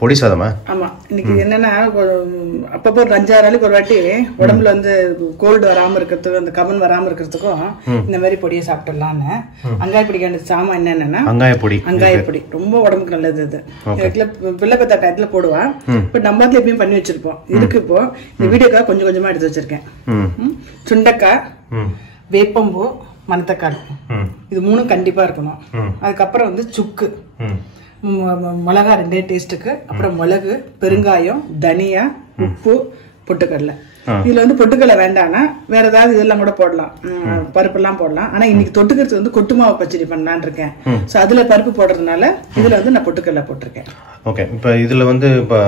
பொடி சாதமா? ஆமா. இன்னைக்கு என்னன்னா அப்பப்போ ஒரு 5-6 நாளைக்கு ஒரு வாட்டி உடம்புல வந்து கோல்டு வராம இருக்கிறதுக்கும் அந்த கமன் வராம இருக்கிறதுக்கும் இந்த மாதிரி பொடியை சாப்பிட்டுடலான்னு. அங்காய பொடிக்கான சாமான் என்னன்னா அங்காய பொடி ரொம்ப உடம்புக்கு நல்லது. இது பிள்ளை பத்தா டயத்துல போடுவான். இப்ப நம்ம அதுல எப்பயும் பண்ணி வச்சிருப்போம். இதுக்கு இப்போ இந்த வீடியோக்காக கொஞ்சம் கொஞ்சமா எடுத்து வச்சிருக்கேன். சுண்டக்காய், வேப்பம்பூ, மணத்தக்காளி, இது 3 கண்டிப்பா இருக்கணும். அதுக்கப்புறம் வந்து சுக்கு, மிளகா 2 டேஸ்ட்டுக்கு, அப்புறம் மிளகு, பெருங்காயம், தனியா, உப்பு, பொட்டுக்கடலை. இதுல வந்து பொட்டுக்கடலை வேண்டாம்னா வேற ஏதாவது இதெல்லாம் கூட போடலாம், பருப்பு எல்லாம் போடலாம். ஆனா இன்னைக்கு தொட்டுக்கிறது வந்து கொட்டு மாவு பச்சடி பண்ணலான்னு இருக்கேன். சோ அதுல பருப்பு போடுறதுனால இதுல வந்து நான் பொட்டுக்கடலை போட்டிருக்கேன். ஓகே. இப்ப இதுல வந்து இப்ப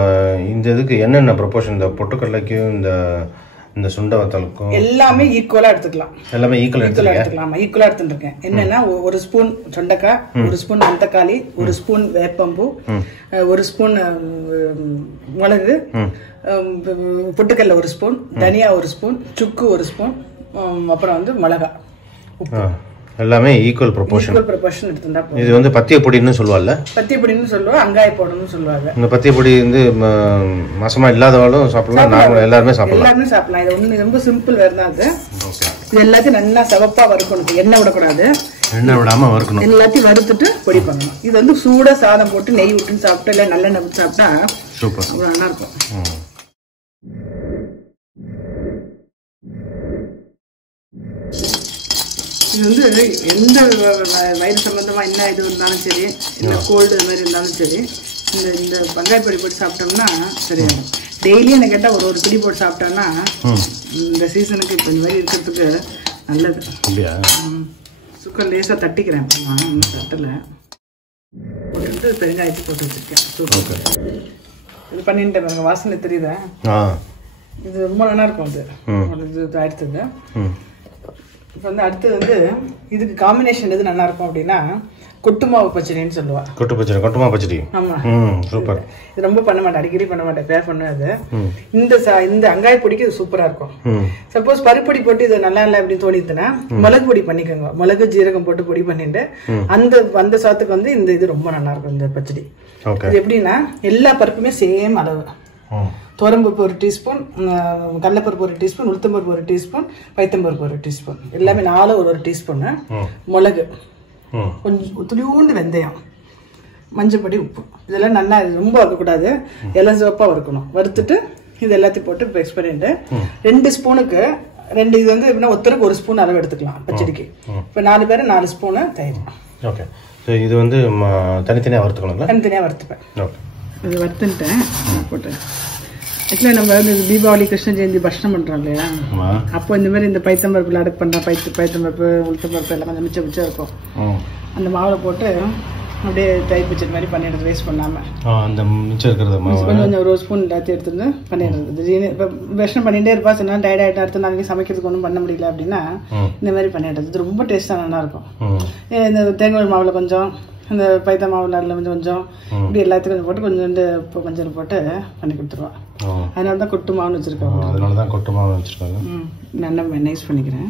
இந்த இதுக்கு என்னென்ன ப்ரொபோர்ஷன்? இந்த பொட்டுக்கடலைக்கும் இந்த சுண்ட வத்தலுக்கும் எல்லாமே ஈக்குவலா எடுத்துக்கலாம். எல்லாமே ஈக்குவலா எடுத்துக்கலாம். ஈக்குவலா எடுத்துருக்கேன். என்னன்னா 1 ஸ்பூன் சுண்டக்காய், 1 ஸ்பூன் மணத்தக்காளி, 1 ஸ்பூன் வேப்பம்பூ, 1 ஸ்பூன் மிளகு, பொட்டுக்கடலை 1 ஸ்பூன், தனியா 1 ஸ்பூன், சுக்கு 1 ஸ்பூன், அப்புறம் வந்து மிளகா, உப்பு, எல்லாமே ஈக்குவல் ப்ரொபோர்ஷன் எடுத்துட்டா போதும். இது வந்து பத்திய பொடின்னு சொல்லுவாங்கல்ல? பத்திய பொடின்னு சொல்லுவாங்க, அங்காய பொடின்னு சொல்லுவாங்க. இந்த பத்திய பொடி வந்து மசமா இல்லாதவாலும் சாப்பிடலாம், நார்மலா எல்லாருமே சாப்பிடலாம். இது ஒண்ணு ரொம்ப சிம்பிள் வேற தான். அது இது எல்லாத்தையும் நல்லா சிவப்பா வறுக்கணும். எண்ணெய் விடக்கூடாது, எண்ணெய் விடாம வறுக்கணும். எல்லாத்தையும் வறுத்துட்டு பொடி பண்ணணும். இது வந்து சூடா சாதம் போட்டு நெய் விட்டு சாப்பிட்டா இல்ல நல்லெண்ணெய் விட்டு சாப்பிட்டா சூப்பர், நல்லா இருக்கும். இது வந்து எந்த வயிறு சம்பந்தமா என்ன இது இருந்தாலும் சரி, இல்லை கோல்டு இது மாதிரி இருந்தாலும் சரி, இந்த வெங்காய பொடி போட்டு சாப்பிட்டோம்னா சரியாகும். டெய்லியும் என்ன கேட்டால் ஒரு பிடி போட்டு சாப்பிட்டோம்னா இந்த சீசனுக்கு இப்போ இந்த மாதிரி இருக்கிறதுக்கு நல்லது. சுக்கர் லேசாக தட்டிக்கிறேன், தட்டலை போட்டு பெருங்காயத்தை போட்டு வச்சிருக்கேன். இது பண்ணிட்டு பாருங்க, வாசனை தெரியுதா? இது ரொம்ப நல்லா இருக்கும். அது இது அடுத்தது. இப்போ வந்து அடுத்தது வந்து இதுக்கு காம்பினேஷன் எது நல்லா இருக்கும் அப்படின்னா கொட்டு மாவு பச்சடின்னு சொல்லுவா. கொட்டு மாவு பச்சடி. ஆமா, சூப்பர். இது ரொம்ப பண்ண மாட்டேன், அடிக்கடி பண்ண மாட்டேன், பேர் பண்ணுவது. இந்த அங்காய பொடிக்கு இது சூப்பரா இருக்கும். சப்போஸ் பருப்பொடி போட்டு இது நல்லா இல்லை அப்படின்னு தோணிதுன்னா மிளகு பொடி பண்ணிக்கோங்க. மிளகு ஜீரகம் போட்டு பொடி பண்ணிட்டு அந்த சாத்துக்கு வந்து இந்த இது ரொம்ப நல்லா இருக்கும் இந்த பச்சடி. இது எப்படின்னா எல்லா பருப்புமே சேம் அளவு. துவரம்பருப்பு 1 டீஸ்பூன், கடலைப்பருப்பு 1 டீஸ்பூன், உளுத்தம்பருப்பு 1 டீஸ்பூன், பைத்தம்பருப்பு 1 டீஸ்பூன், எல்லாமே 4 1 டீஸ்பூன், மிளகு, கொஞ்சம் துளியூண்டு வெந்தயம், மஞ்சப்பொடி, உப்பு. இதெல்லாம் நல்லா ரொம்ப வறுக்கக்கூடாது, எல்லாம் சிவப்பாக வறுக்கணும். வறுத்துட்டு இது எல்லாத்தையும் போட்டு மிக்ஸ் பண்ணிட்டு 2 ஸ்பூனுக்கு 2 இது வந்து எப்படின்னா ஒருத்தருக்கு 1 ஸ்பூன் அளவு எடுத்துக்கலாம் பச்சடிக்கு. இப்போ 4 பேர் 4 ஸ்பூனு தயிர். ஓகே. இது வந்து தனித்தனியாக வறுத்துக்கணும்? தனித்தனியாக வறுத்துப்பேன். இது வறுத்துட்டேன் போட்டு. ஆக்சுவலாக நம்ம வந்து தீபாவளி கிருஷ்ண ஜெயந்தி பட்சணம் பண்ணுறோம் இல்லையா, அப்போ இந்த மாதிரி இந்த பைத்தம்பருப்பில் அடக்கு பண்ணுறோம். பைத்தம்பருப்பு, உளுத்தம்பருப்பு எல்லாம் கொஞ்சம் மிச்சம் இருக்கும். அந்த மாவில் போட்டு அப்படியே தயிர் பச்சடி மாதிரி பண்ணிடுறது, வேஸ்ட் பண்ணாமல். அந்த மிச்சம் இருக்கிறது கொஞ்சம் 1 ஸ்பூன் எல்லாத்தையும் எடுத்துட்டு பண்ணிடுறது. இப்போ விஷம் பண்ணிகிட்டே இருப்பா, சொன்னா டயர்ட் ஆகிட்டு அடுத்த நாளைக்கு சமைக்கிறதுக்கு ஒன்றும் பண்ண முடியல அப்படின்னா இந்த மாதிரி பண்ணிடுறது. இது ரொம்ப டேஸ்ட்டாக நல்லா இருக்கும். இந்த தேங்காய் மாவில் கொஞ்சம், இந்த பைத்த மாவில் அதில் கொஞ்சம் இப்படி எல்லாத்துக்கும் போட்டு கொஞ்சம் மஞ்சள் போட்டு பண்ணி கொடுத்துருவா. அதனால தான் கொட்டு மாவுன்னு வச்சுருக்காங்க. அதனால தான் கொட்டு மாவு வச்சுருக்காங்க. நல்லா நைஸ் பண்ணிக்கிறேன்.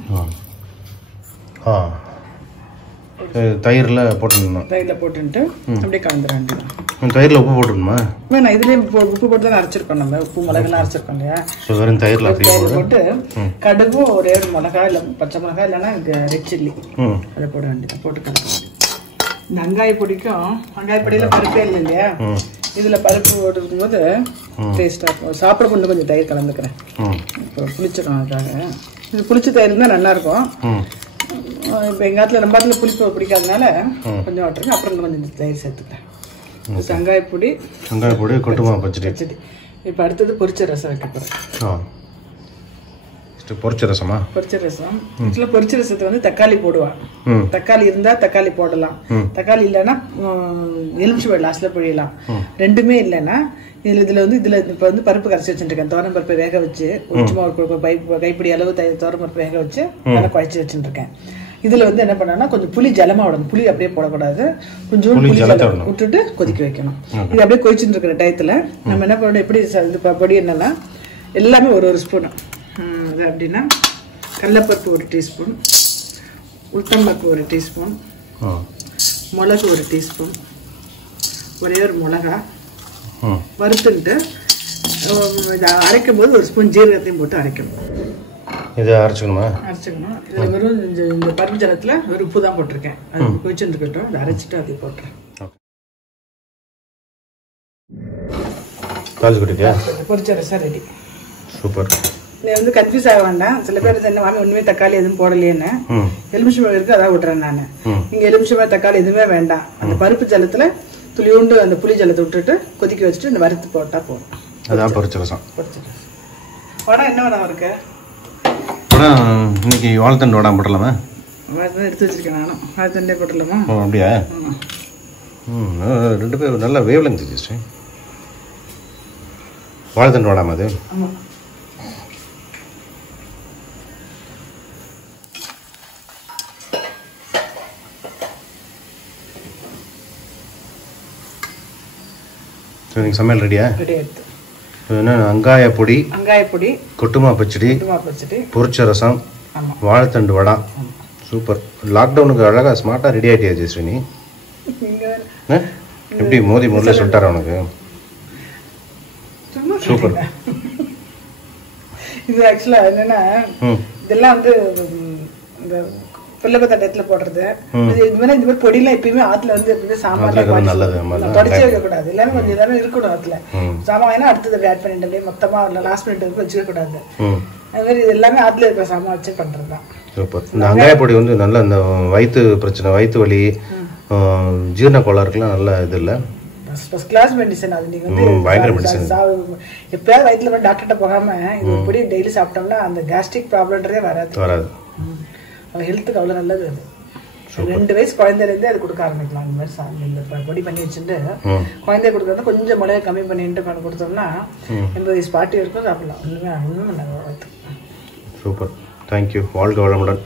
தயிரில் போட்டுடணும். தயிரில் போட்டுட்டு அப்படியே கலந்துட. தயிரில் உப்பு போட்டுடணுமா? வேணா, இதுலேயே உப்பு போட்டு தான் அரைச்சிருக்கோம். நம்ம உப்பு மிளகுலாம் அரைச்சிருக்கோம் இல்லையா, வெறும் தயிரில் போட்டு கடுகும் ஒரே 1 மிளகா இல்லை பச்சை மிளகா இல்லைன்னா ரெட் சில்லி அதை போட வேண்டியது. போட்டு கலந்து இந்த அங்காய பொடிக்கும், அங்காய பொடியில பருப்பே இல்லை இல்லையா, இதுல பருப்பு போட்டுருக்கும் போது டேஸ்டா இருக்கும். சாப்பிட கொஞ்சம் தயிர் கலந்துக்கிறேன். இப்போ புளிச்சிடும், அதுக்காக இது புளிச்ச தயிர் தான் நல்லா இருக்கும். இப்போ எங்கள் காலத்தில் நம்ம காலத்தில் புளிப்பு பிடிக்காதனால கொஞ்சம் விட்டுருக்கேன். அப்புறம் கொஞ்சம் தயிர் சேர்த்துக்கிறேன். அங்காய பொடி கொட்டு மாவு பச்சடி. இப்போ அடுத்தது பொரிச்ச ரசம் வைக்க போகிறேன். பொரிச்ச ரசமா? பொரிச்ச ரசம். ஆக்சுவலாக பொரிச்ச ரசத்தை வந்து தக்காளி போடுவா. தக்காளி இருந்தா தக்காளி போடலாம், தக்காளி இல்லைன்னா எலுமிச்சை லாஸ்ட்ல பொழியலாம். ரெண்டுமே இல்லைன்னா இதுல வந்து இப்போ வந்து பருப்பு கரைச்சி வச்சுருக்கேன். தோரம் பருப்பை வேக வச்சு கொஞ்சமா ஒரு கைப்பிடி அளவு தோரம் பருப்பு வேக வச்சு நல்லா குழைச்சி வச்சுருக்கேன். இதுல வந்து என்ன பண்ணா கொஞ்சம் புளி ஜலமா விடணும். புளி அப்படியே போடக்கூடாது, கொஞ்சம் புளி ஜலம் விட்டுட்டு கொதிக்க வைக்கணும். இது அப்படியே கொதிச்சுட்டு இருக்கிற டயத்துல நம்ம என்ன பண்ணணும், எப்படி இது பொடி என்னன்னா எல்லாமே 1 ஸ்பூன். அது அப்படின்னா கடலைப்பருப்பு 1 டீஸ்பூன், உளுத்தம்பருப்பு 1 டீஸ்பூன், மிளகு 1 டீஸ்பூன், ஒரே ஒரு மிளகா, வறுத்துட்டு அரைக்கும் போது ஒரு ஸ்பூன் ஜீரகத்தையும் போட்டு அரைக்கணும். இதை அரைச்சிக்கணுமா? அரைச்சிக்கணும். இதில் வெறும் இந்த பருப்பு ஜலத்தில் வெறும் உப்பு தான் போட்டிருக்கேன். அது கொதிச்சுட்டு இருக்கட்டும். இதை அரைச்சிட்டு அதை போட்டுறேன். பொரிச்ச ரசம் ரெடி. சூப்பர். நீ வந்து கன்ஃபியூஸ் ஆக வேண்டாம். சில பேர் என்ன மாமி ஒண்ணுமே தக்காளி எதுவும் போடலையேன்னு எலுமிச்சம்பழம் இருக்கு அதான் விட்டுறேன் நான். நீங்க எலுமிச்சம்பழம் தக்காளி எதுவுமே வேண்டாம். அந்த பருப்பு ஜலத்துல துளியுண்டு அந்த புளி ஜலத்தை விட்டுட்டு கொதிக்க வச்சுட்டு இந்த வறுத்து போட்டா போதும். அதான் பொரிச்ச ரசம். வடை என்ன வடை இருக்கு? வடை இன்னைக்கு வாழைத்தண்டு வடை போடலாமா? வாழைத்தண்டு எடுத்து வச்சிருக்கேன் நானும். வாழைத்தண்டே போடலாமா? அப்படியா? ரெண்டு பேர் நல்லா வேவ்லெங்க் தெரிஞ்சிச்சு. வாழைத்தண்டு வடாமா அது? ஆமாம். நீங்கள் சமையல் ரெடியா? ரெடி ஆகிடுது. என்ன அங்காய பொடி, கொட்டு மாவு பச்சடி, பொரிச்ச ரசம், வாழைத்தண்டு வடை. சூப்பர். லாக்டவுனுக்கு அழகாக ஸ்மார்ட்டாக ரெடி ஆகிட்டியா ஜெயஸ்வினி? எப்படி மோதி முதல்ல சொல்லிட்டாரா உனக்கு? சூப்பர். இது ஆக்சுவலாக என்னென்னா இதெல்லாம் வந்து இந்த பிள்ளைப்பத்தட்டத்தில் போடுறது. இது மாதிரி பொடியெல்லாம் எப்பயுமே ஆற்றுல வந்து எப்பயுமே சாம்பார் படிச்சு வைக்கக்கூடாது. எல்லாமே கொஞ்சம் இதெல்லாம் இருக்கணும் ஆற்றுல. சாமான் வேணா அடுத்தது ஆட் பண்ணிட்டு அப்படியே மொத்தமாக லாஸ்ட் மினிட் வரைக்கும் வச்சுக்க கூடாது. அது மாதிரி இது எல்லாமே ஆற்றுல இருக்கிற சாமான் வச்சு பண்ணுறது தான். சூப்பர். இந்த அங்காய பொடி வந்து நல்ல இந்த வயிற்று பிரச்சனை, வயிற்று வலி, ஜீரண கோளாறுக்குலாம் நல்ல இது இல்லை, ஃபர்ஸ்ட் கிளாஸ் மெடிசன். அது நீங்கள் வந்து பயங்கர மெடிசன். எப்பயாவது வயிற்றுல போய் டாக்டர்கிட்ட போகாமல் இது பொடி டெய்லி சாப்பிட்டோம்னா அந்த கேஸ்ட்ரிக் ப்ராப்ளம்ன்றதே வராது. ஹெல்த்துக்கு அவ்வளோ நல்லது. அது 2 வயசு குழந்தைலேருந்தே அது கொடுக்க ஆரம்பிக்கலாம். இந்த மாதிரி இந்த பொடி பண்ணி வச்சுட்டு குழந்தைய கொடுக்குறது கொஞ்சம் மிளகை கம்மி பண்ணிட்டு பண்ணி கொடுத்தோம்னா 80 வயசு பாட்டி வரைக்கும் சாப்பிடலாம். ஒன்றுமே பண்ணாது. சூப்பர். தேங்க்யூ. வாழ்க வளமுடன்.